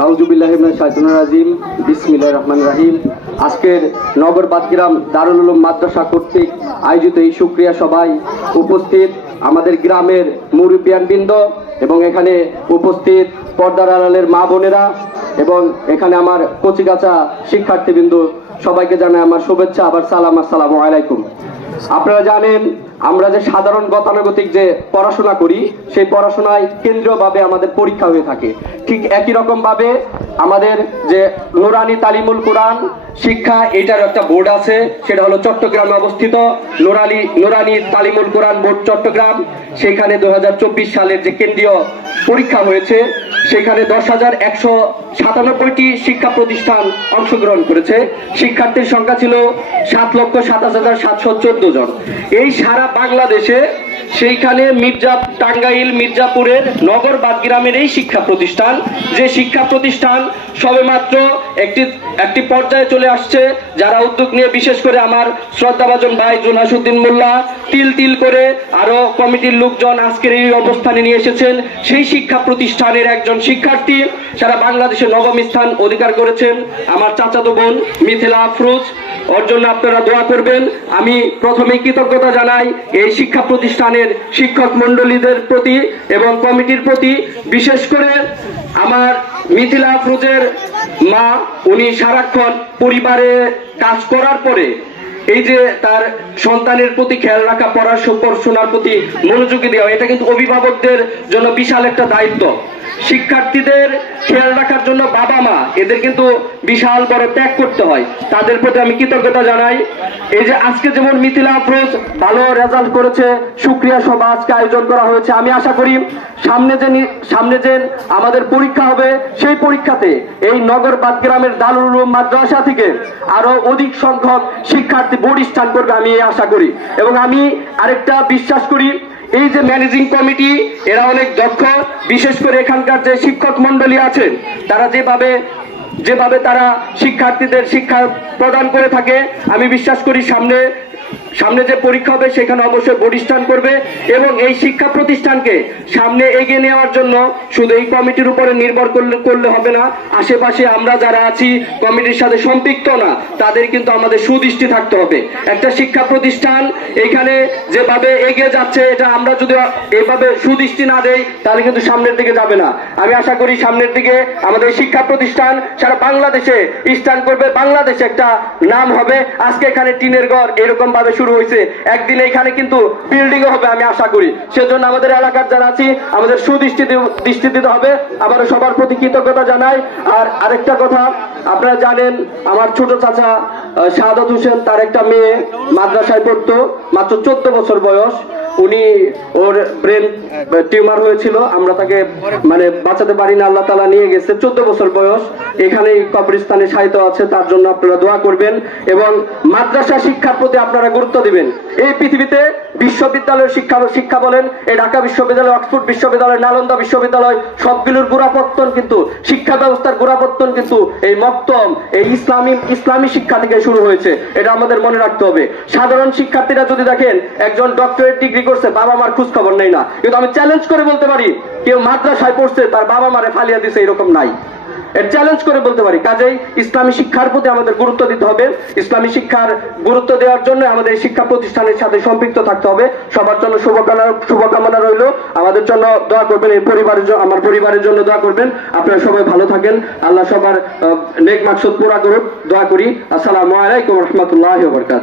আউযুবিল্লাহি মিনাশ শাইতানির রাজিম। বিসমিল্লাহির রহমানির রহিম। আজকের নগর বাদগ্রাম দারুল উলুম মাদ্রাসা কর্তৃক আয়োজিত এই শুকরিয়া সভায় উপস্থিত আমাদের গ্রামের মুরব্বিয়ানবৃন্দ এবং এখানে উপস্থিত পর্দার আড়ালের মা বোনেরা এবং এখানে আমার কচিকাঁচা শিক্ষার্থীবৃন্দ, সবাইকে জানাই আমার শুভেচ্ছা, আবার সালাম, আসসালামু আলাইকুম। আপনারা জানেন আমরা যে সাধারণ গতানুগতিক যে পড়াশোনা করি, সেই পড়াশোনায় কেন্দ্রীয়ভাবে আমাদের পরীক্ষা হয়ে থাকে। ঠিক একই রকম ভাবে আমাদের যে নুরানি তালিমুল কোরআন শিক্ষা, এটার একটা বোর্ড আছে, সেটা হলো চট্টগ্রামে অবস্থিত নুরানি তালিমুল কোরআন বোর্ড চট্টগ্রাম। সেখানে 2024 সালের যে কেন্দ্রীয় পরীক্ষা হয়েছে, সেখানে 10,197টি শিক্ষা প্রতিষ্ঠান অংশগ্রহণ করেছে। শিক্ষার্থীর সংখ্যা ছিল 7,27,714 জন। এই সারা বাংলাদেশে সেইখানে টাঙ্গাইল মির্জাপুরের নগর বাদগ্রামের এই শিক্ষা প্রতিষ্ঠান, যে শিক্ষা প্রতিষ্ঠান সবেমাত্র একটি পর্যায়ে চলে আসছে, যারা উদ্যোগ নিয়ে, বিশেষ করে আমার শ্রদ্ধাভাজন ভাই জুনহাসউদ্দিন মোল্লা তিল তিল করে আরো কমিটির লোকজন আজকের এই অবস্থানে নিয়ে এসেছেন। সেই শিক্ষা প্রতিষ্ঠানের একজন শিক্ষার্থী সারা বাংলাদেশে নবম স্থান অধিকার করেছেন, আমার চাচাতো বোন মিথিলা আফরোজ। ওর জন্য আপনারা দোয়া করবেন। আমি প্রথমে কৃতজ্ঞতা জানাই এই শিক্ষা প্রতিষ্ঠানের শিক্ষক মন্ডলীদের প্রতি এবং কমিটির প্রতি। বিশেষ করে আমার মিথিলা আফরোজের মা, উনি সারাক্ষণ পরিবারে কাজ করার পরে এই যে তার সন্তানের প্রতি খেয়াল রাখা, পড়াশোনার প্রতি মনোযোগী দেওয়া, এটা কিন্তু অভিভাবকদের জন্য বিশাল একটা দায়িত্ব। শিক্ষার্থীদের খেয়াল রাখার জন্য বাবা মা, এদের কিন্তু বিশাল বড় ত্যাগ করতে হয়। তাদের প্রতি আমি কৃতজ্ঞতা জানাই। এই যে আজকে যেমন মিথিলা আফরোজ ভালো রেজাল্ট করেছে, শুকরিয়া সভা আজকে আয়োজন করা হয়েছে। আমি আশা করি সামনে যে আমাদের পরীক্ষা হবে, সেই পরীক্ষাতে এই নগর বাদগ্রামের দারুল উলুম মাদ্রাসা থেকে আরো অধিক সংখ্যক শিক্ষার্থী বোর্ড স্থান করবে, আমি আশা করি। এবং আমি আরেকটা বিশ্বাস করি, এই যে ম্যানেজিং কমিটি, এরা অনেক দক্ষ। বিশেষ করে এখানকার যে শিক্ষক মন্ডলী আছেন, তারা যেভাবে তারা শিক্ষার্থীদের শিক্ষা প্রদান করে থাকে, আমি বিশ্বাস করি সামনে যে পরীক্ষা হবে সেখানে অবশ্যই প্রতিষ্ঠান করবে। এবং এই শিক্ষা প্রতিষ্ঠানকে সামনে এগিয়ে নেওয়ার জন্য শুধু এই কমিটির উপরে নির্ভর করলে হবে না। আশেপাশে আমরা যারা আছি, কমিটির সাথে সম্পৃক্ত না, তাদের কিন্তু আমাদের সুদৃষ্টি থাকতে হবে। একটা শিক্ষা প্রতিষ্ঠান এখানে যেভাবে এগিয়ে যাচ্ছে, এটা আমরা যদি এভাবে সুদৃষ্টি না দেই, তাহলে কিন্তু সামনের দিকে যাবে না। আমি আশা করি সামনের দিকে আমাদের শিক্ষা প্রতিষ্ঠান সারা বাংলাদেশে স্থান করবে, বাংলাদেশে একটা নাম হবে। আজকে এখানে টিনের ঘর এরকম ভাবে শুরু হয়েছে, একদিন এখানে কিন্তু বিল্ডিং হবে, আমি আশা করি। সেজন্য আমাদের এলাকার যারা আছি, আমাদের দৃষ্টি দিতে হবে। আবারও সবার প্রতি কৃতজ্ঞতা জানাই। আর আরেকটা কথা, আপনারা জানেন আমার ছোট চাচা শাহাদাত হোসেন, তার একটা মেয়ে মাদ্রাসায় পড়তো, মাত্র 14 বছর বয়স। ওর ব্রেন টিউমার হয়েছিল, আমরা তাকে বাঁচাতে পারি না, আল্লাহ তাআলা নিয়ে গেছে। 14 বছর বয়স, এখানেই কবরস্থানে শায়িত আছে। তার জন্য আপনারা দোয়া করবেন এবং মাদ্রাসা শিক্ষার প্রতি আপনারা গুরুত্ব দিবেন। এই পৃথিবীতে বিশ্ববিদ্যালয়ের শিক্ষা বলেন, এই ঢাকা বিশ্ববিদ্যালয়, অক্সফোর্ড বিশ্ববিদ্যালয়, নালন্দা বিশ্ববিদ্যালয়, সবগুলোর গোড়াপত্তন কিন্তু, শিক্ষা ব্যবস্থার গোড়াপত্তন কিন্তু এই মক্তম, এই ইসলামী শিক্ষা থেকে শুরু হয়েছে। এটা আমাদের মনে রাখতে হবে। সাধারণ শিক্ষার্থীরা যদি দেখেন একজন ডক্টরেট ডিগ্রি করছে, বাবা মার খোঁজ খবর নেই না, কিন্তু আমি চ্যালেঞ্জ করে বলতে পারি কেউ মাদ্রাসায় পড়ছে, তার বাবা মারে ফালিয়া দিছে, এরকম নাই। এর চ্যালেঞ্জ করে বলতে পারি। কাজেই ইসলামী শিক্ষার প্রতি আমাদের গুরুত্ব দিতে হবে। ইসলামী শিক্ষার গুরুত্ব দেওয়ার জন্য আমাদের শিক্ষা প্রতিষ্ঠানের সাথে সম্পৃক্ত থাকতে হবে। সবার জন্য শুভকামনা রইল। আমাদের জন্য দোয়া করবেন, এই আমার পরিবারের জন্য দোয়া করবেন। আপনারা সবাই ভালো থাকেন, আল্লাহ সবার নেক মাকসুদ পুরা করুক, দোয়া করি। আসসালামু আলাইকুম ওয়া রাহমাতুল্লাহি ওয়া বারাকাতুহু।